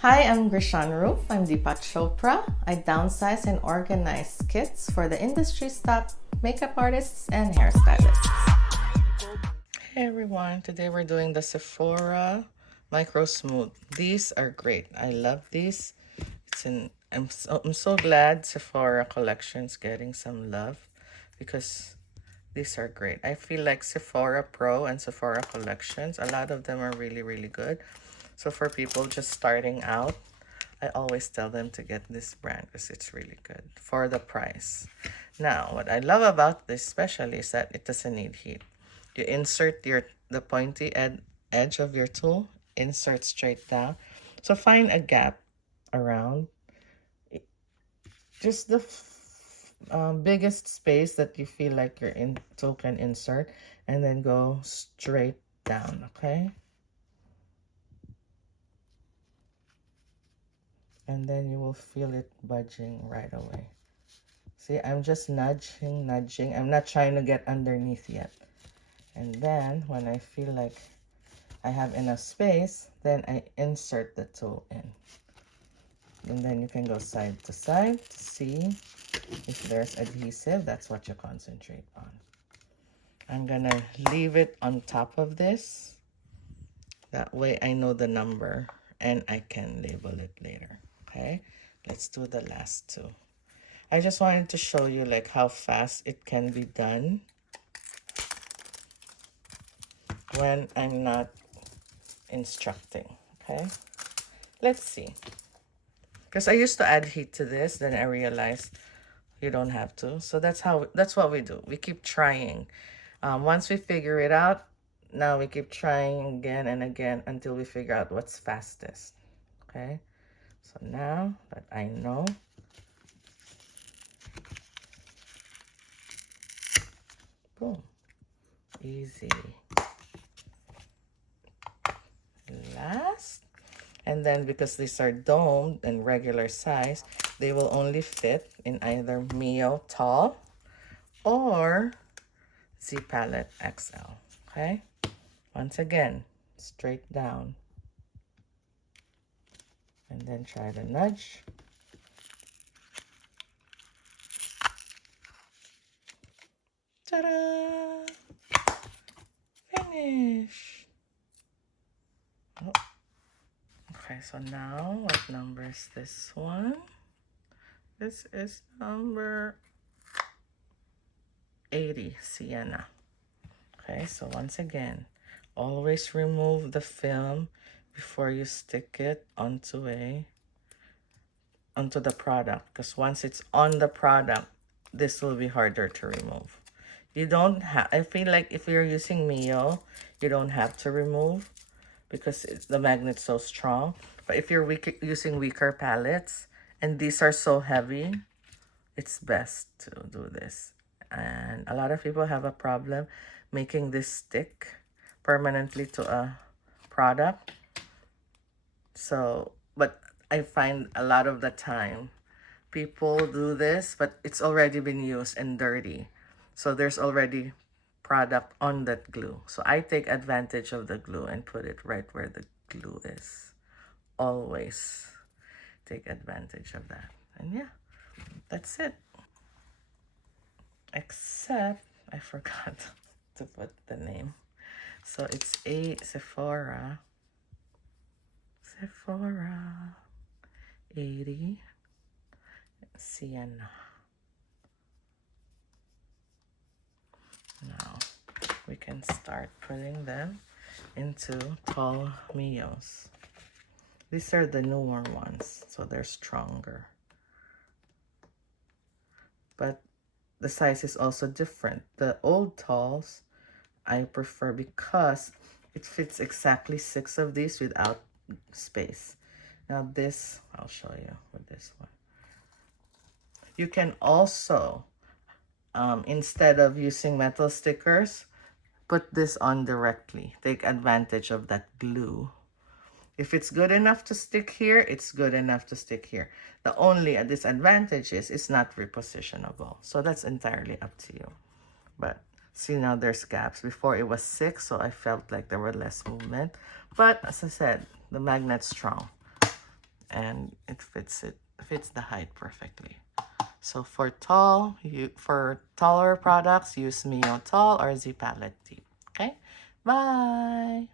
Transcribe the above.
Hi, I'm Grishan Roof. I'm Deepak Chopra. I downsize and organize kits for the industry's top makeup artists and hairstylists. Hey everyone, today we're doing the Sephora Microsmooth. These are great. I love these. I'm so glad Sephora collection's getting some love because these are great. I feel like Sephora Pro and Sephora collections, a lot of them are really, really good. So for people just starting out, I always tell them to get this brand because it's really good for the price. Now, what I love about this especially is that it doesn't need heat. You insert the pointy edge of your tool, insert straight down. So find a gap around just the biggest space that you feel like your tool can insert, and then go straight down, okay? And then you will feel it budging right away. See, I'm just nudging. I'm not trying to get underneath yet. And then when I feel like I have enough space, then I insert the tool in. And then you can go side to side to see if there's adhesive. That's what you concentrate on. I'm gonna leave it on top of this. That way I know the number and I can label it later. Okay, let's do the last two. I just wanted to show you like how fast it can be done when I'm not instructing. Okay, let's see. Because I used to add heat to this, then I realized you don't have to. So that's what we do. We keep trying. Once we figure it out, now we keep trying again and again until we figure out what's fastest. Okay, so now that I know, boom, easy. Last. And then because these are domed and regular size, they will only fit in either Mio Tall or Z Palette XL. Okay, once again, straight down. And then try to nudge. Ta-da! Finish. Oh. Okay, so now what number is this one? This is number 80, Sienna. Okay, so once again, always remove the film before you stick it onto the product, because once it's on the product, this will be harder to remove. You don't have, I feel like if you're using Mio, you don't have to remove because the magnet's so strong. But if you're using weaker palettes and these are so heavy, it's best to do this. And a lot of people have a problem making this stick permanently to a product. So, but I find a lot of the time people do this, but it's already been used and dirty. So there's already product on that glue. So I take advantage of the glue and put it right where the glue is. Always take advantage of that. And yeah, that's it. Except I forgot to put the name. So it's a Sephora 80 Sienna. Now we can start putting them into tall Mios. These are the newer ones, so they're stronger. But the size is also different. The old talls I prefer because it fits exactly 6 of these without space. Now this, I'll show you with this one. You can also, instead of using metal stickers, put this on directly. Take advantage of that glue. If it's good enough to stick here, it's good enough to stick here. The only disadvantage is it's not repositionable. So that's entirely up to you. But see, now there's gaps. Before it was 6, so I felt like there were less movement. But as I said, the magnet's strong. and it fits the height perfectly. So for tall, for taller products, use Mio Tall or Z Palette Tip. Okay, bye.